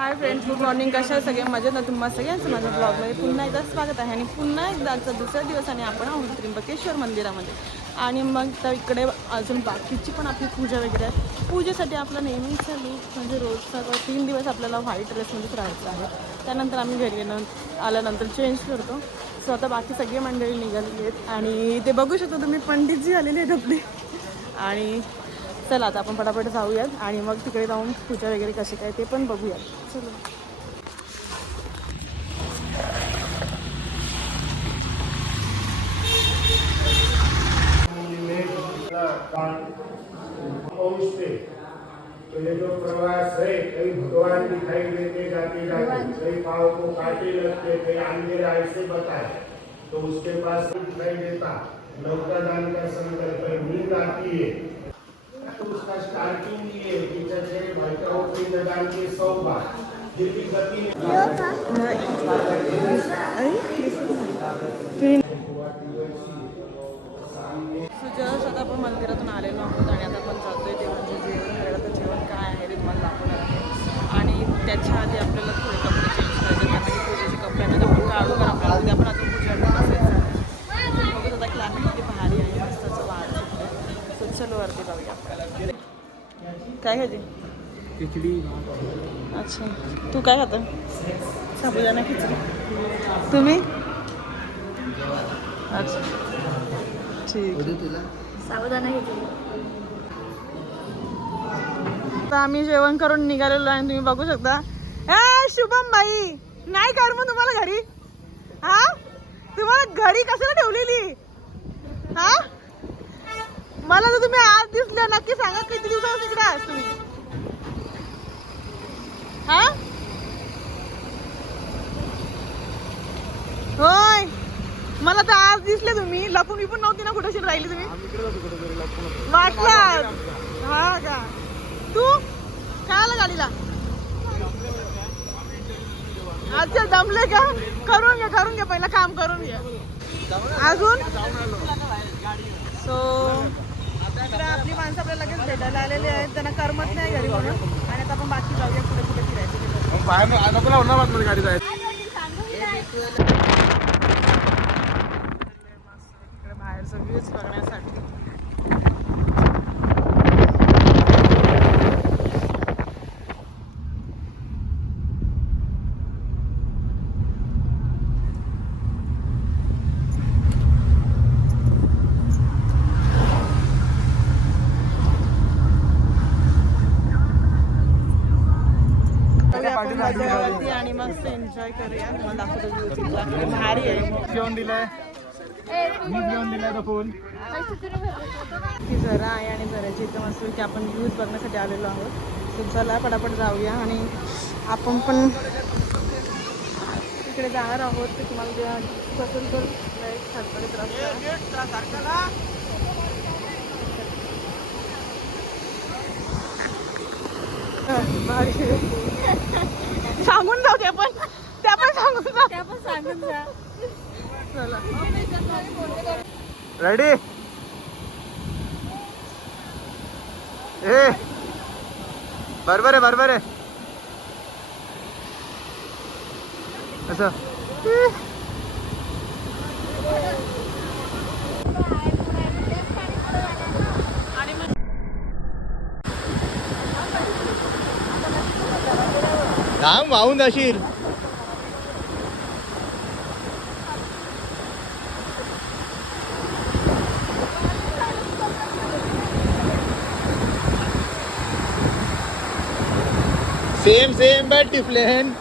Hi friends, good morning. कशा आहे सगळे? मजेत ना? तुम्हाला सगळ्यांचं माझ्या ब्लॉगमध्ये पुन्हा एकदा स्वागत आहे. आणि पुन्हा एकदाचा दुसरा दिवस आणि आपण आहोत त्र्यंबकेश्वर मंदिरामध्ये. आणि मग तर इकडे अजून बाकीची पण आपली पूजा वगैरे आहे. पूजेसाठी आपला नेहमीचा लूक म्हणजे रोजचा 3 दिवस आपल्याला व्हाईट ड्रेसमध्येच राहायचं आहे. त्यानंतर आम्ही घरी आल्यानंतर चेंज करतो. सो आता बाकी सगळी मंडळी निघालेली आहेत आणि ते बघू शकता तुम्ही, पंडितजी आलेले आहेत आपले. आणि चला आता आपण पटापट जाऊयात आणि मग तिकडे जाऊन पूजा वगैरे कशी काय ते पण बघूयात. चलो. तो ये जो प्रवास है, कई भगवान दिखाई देते जाते जाते, कई पाँव को काटे लगते, कई अंधेरा ऐसे बताए, तो उसके पास दिखाई देता नौकादान का संकल्प नींद आती है, तो उसका स्टार्टिंग ये कि जैसे भटकाओ पिंडदान के 100 बार जितनी गति जस्ट आता आपण मंदिरातून आलेलो आहोत आणि आता आपण जातोय देवांचे जेवण करायला. तर जेवण काय आहे ते तुम्हाला दाखवणार आहे. आणि त्याच्या आधी आपल्याला थोडे कपडे चेंज करायचे. त्यामध्ये पूजेचे कपड्यांमध्ये आपण काढू कर आपल्याला उद्या पण अजून पूजा बसायचं आहे. बघत होता क्लायमेट किती भारी आहे, मस्तचं वाढ सुटलं. सो चलो वरती जाऊया. काय खायची? खिचडी. अच्छा, तू काय खातं? साबुदाणा खिचडी. तुम्ही? अच्छा ठीक. साबुदाणा खिचडी. आता आम्ही जेवण करून निघालेलो आहे. तुम्ही बघू शकता. शुभम भाई, नाही कर मग तुम्हाला घरी. हा, तुम्हाला घरी कशाला ठेवलेली? हा, मला तर तुम्ही आज दिसले. नक्की सांगा किती दिवसापासून इकडे आहेस तुम्ही? हा, होय, मला तर आज दिसले तुम्ही. लपून विपून नव्हती ना? कुठे राहिली तुम्ही? वाटलं. हा का? तू काय आला गाडीला? अच्छा, दमले का? करून घ्या पहिला काम करून घ्या. अजून सो इकडे आपली माणसं आपल्याला लगेच भेटायला आलेली आहेत. त्यांना करमत नाही घरी म्हणून. आणि आता आपण बाकी जाऊया कुठे कुठे फिरायचं. गाडी जायचं. इकडे बाहेरचा व्ह्यूज बघण्यासाठी. आणि मस्त एन्जॉय करूया. मला दाखवतो भारी आहे. घेऊन दिलाय तो फोन. ती झरा आहे आणि झऱ्याची इथं मस्त की आपण व्ह्यूज बघण्यासाठी आलेलो आहोत. तर चला पटापट जाऊया आणि आपण पण तिकडे जाणार आहोत. तर तुम्हाला जेव्हा असेल तर ठरकडे सांगून जाऊ. त्या पण सांगून जा. चला रेडी. ए बरोबर आहे असं. घाम वाहून जाशील. Same but different.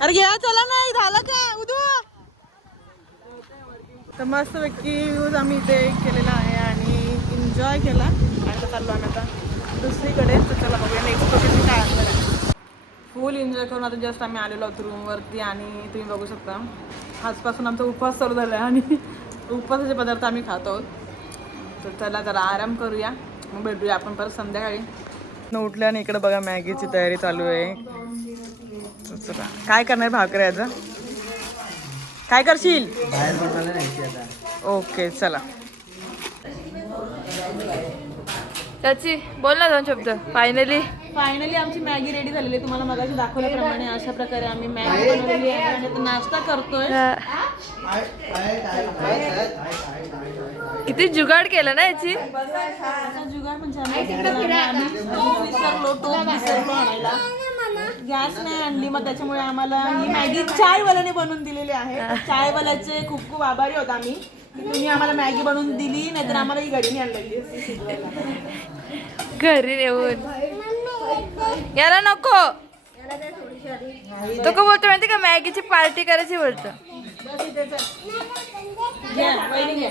अरे घ्या चला नाही झालं काय उदू. तर मस्त पैकी यूज आम्ही इथे केलेला आहे आणि एन्जॉय केला आणि आता चाललो आम्ही आता दुसरीकडे. तर चला बघूया नेक्स्ट लोकेशन काय असणार आहे. फुल एन्जॉय करून आता जस्ट आम्ही आलेलो आहोत रूमवरती आणि तुम्ही बघू शकता आजपासून आमचा उपवास चालू झाला आहे आणि उपवासाचे पदार्थ आम्ही खातो आहोत. तर चला जरा आराम करूया मग भेटूया आपण परत संध्याकाळी. उठल्या आणि इकडे बघा मॅगीची तयारी चालू आहे. तर चला काय करणार भाकऱ्याचं काय करशील ओके चला. त्याची बोल ना दोन शब्द. फायनली आमची मॅगी रेडी झालेली आहे. तुम्हाला मगाशी दाखवल्याप्रमाणे अशा प्रकारे आम्ही मॅगी बनवलेली आहे आणि आता नाश्ता करतोय. किती जुगाड केलं ना याची. जुगाड म्हणजे आम्ही विसरलो टोप विसरलो आणायला. गॅस नाही आणली मग त्याच्यामुळे आम्हाला ही मॅगी चायवाल्याने बनवून दिलेली आहे. चायवाल्याचे खूप खूप आभारी होत आम्ही. तुम्ही आम्हाला मॅगी बनवून दिली नाहीतर आम्हाला ही गाडीने आणलेली घरी येऊन. याला नको तो का बोलतो माहिती का मॅगीची पार्टी करायची बोलतो. घ्या, वहिनी घ्या.